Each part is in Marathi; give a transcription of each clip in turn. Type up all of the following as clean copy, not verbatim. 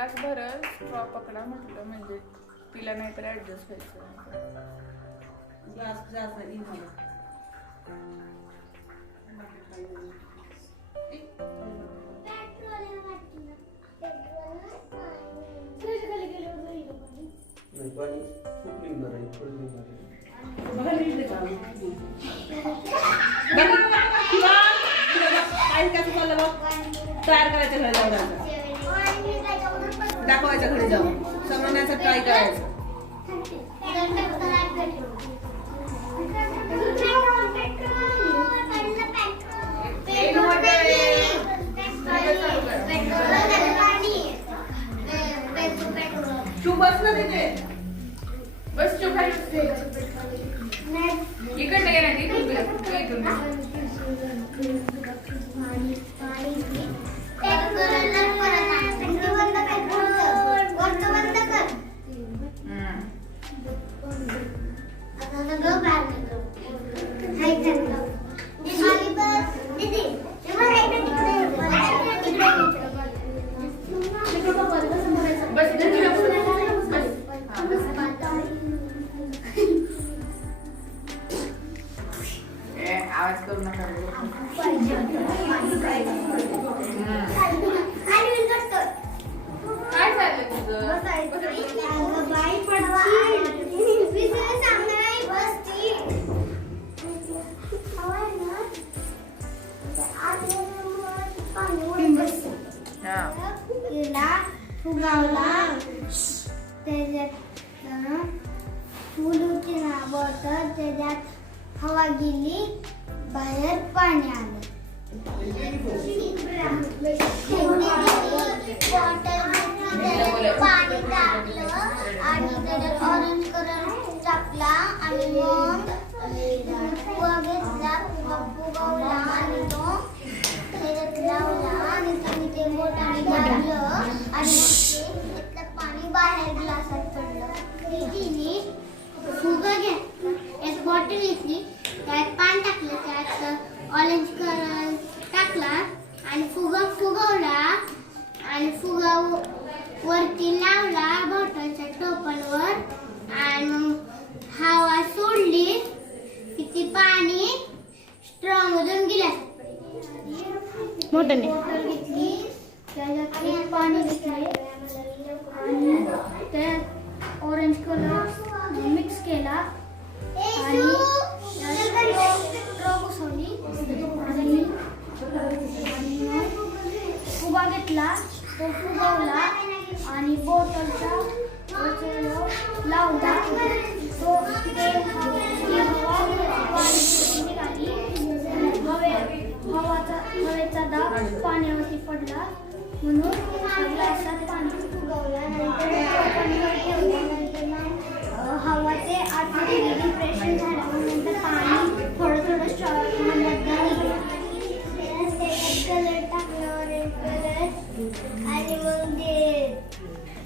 ग्लास भरल स्ट्रॉ पकडा म्हटलं म्हणजे तिला नाहीतर ऍडजस्ट व्हायचं. ग्लास जास्त नाही मला. पाणी खूप निघणार आहे, थोडं निघणार आहे. तयार करायचं घरी जाऊन दाखवायचं घरी जाऊन समजण्याचं ट्राय करायचं. तू बस ना तिथे बस चुप आहे. इकडे ये ना इथून आवाज करू नका. काय झालं तुझं? फुगावला त्याच्यात फुल होती ना बॉटल त्याच्यात हवा गेली बाहेर पाणी आलं. पाणी टाकलं आणि त्याच्यात ऑरेंज कलर टाकला आणि मग फुगा घेतला फुगवला आणि तो त्याच्यात लावला आणि तुम्ही ते बोटाने दाबलं आणि त्यातलं पाणी बाहेर ग्लासात पडलं. तिने फुगा घेतला एक बॉटल घेतली त्यात पाणी टाकलं त्यात ऑरेंज कलर टाकला आणि फुगा फुगवला आणि फुगा वरती लावला बॉटलच्या टोपणवर आणि मग हवा सोडली की ती पाणी स्ट्रॉ मधून गेल्या मोठ्याने घेतली त्याच्यात पाणी घेतले आणि त्यात ऑरेंज कलर मिक्स केला आणि फुगा घेतला तो फुगवला आणि बॉटलच्या लावला तो हवेचा दाब पाण्यावरती पडला म्हणून ग्लासात पाणी फुगवला. हवा ते आतमध्ये डिप्रेशन झाल्यानंतर पाणी थोडं थोडं कलर टाकला ऑरेंज कलर आणि मग ते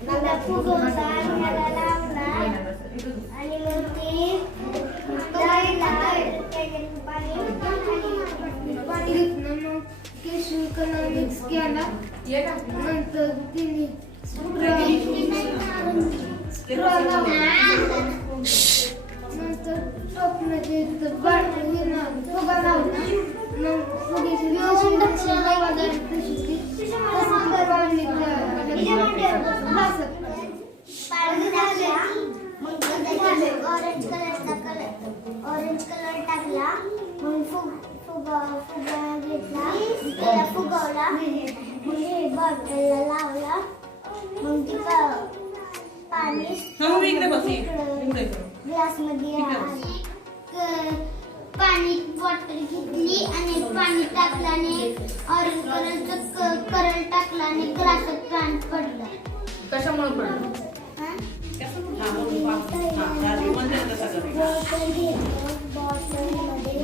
मला फुगवला आणि मला लावला आणि मग ते पाणी घेतलं मग केशरी कलर मिक्स केला नंतर तिने नंतर टोपण्याचे फुगा लावला मग फुगेची ऑरेंज कलर टाकला मग फुगा घेतला त्याला फुगवला मग हे बॉटलला लावला मग ती पाणी ग्लास मध्ये पाणी बॉटल घेतली आणि पाणी टाकलं आणि ऑरेंज कलरचं करल टाकला आणि ग्लासात पाणी पडलं. कशामुळे पडलं? बॉटल मध्ये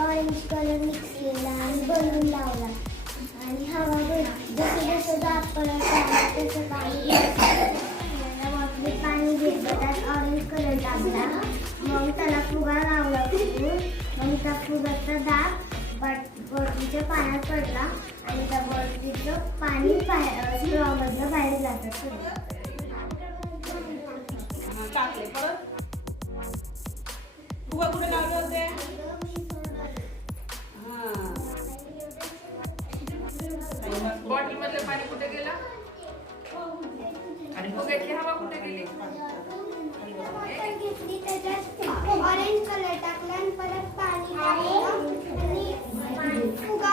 ऑरेंज कलर मिक्स केला आणि बलून लावला आणि हवा जसं जसं दाब पडत तसं पाणी घेतलं त्यात ऑरेंज कलर टाकला मग त्याला फुगा लावला मग त्या फुगाचा दाब बॉटलीच्या पाण्यात पडला आणि त्या बॉटलीचा त्याचं पाणी स्ट्रॉ मधलं बाहेर जातं. टाकले परत फुगा कुठे लावले होते? बॉटल मधलं पाणी कुठे गेलं आणि फुग्याची हवा कुठे गेली? घेतली त्याच्यात ऑरेंज कलर टाकला आणि परत पाणी टाकलं आणि फुगा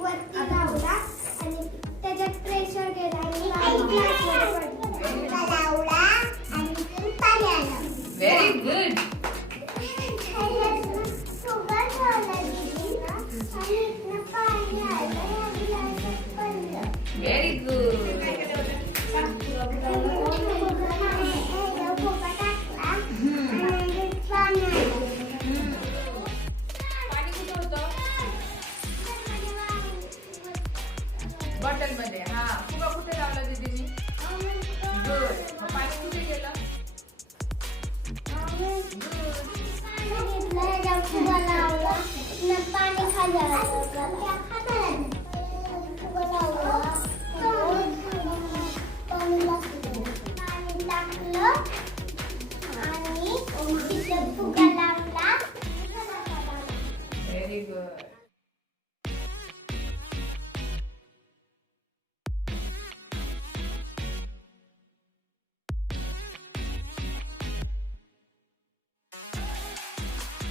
वरती लावला आणि त्याच्यात प्रेशर गेला आणि लावला आणि पाणी आलं. Very good. फुगा ठेवला दिदी आणि इथनं पाणी आलं आणि पडलं. Very good. पाणी कुठे होतं? बॉटल मध्ये. हा, फुगा कुठे लावला दीदीनी? गुड. मग पाणी कुठे गेलं? पाणी खाल्लं पाणी टाकलं आणि तिथं फुगा लावला. Very good.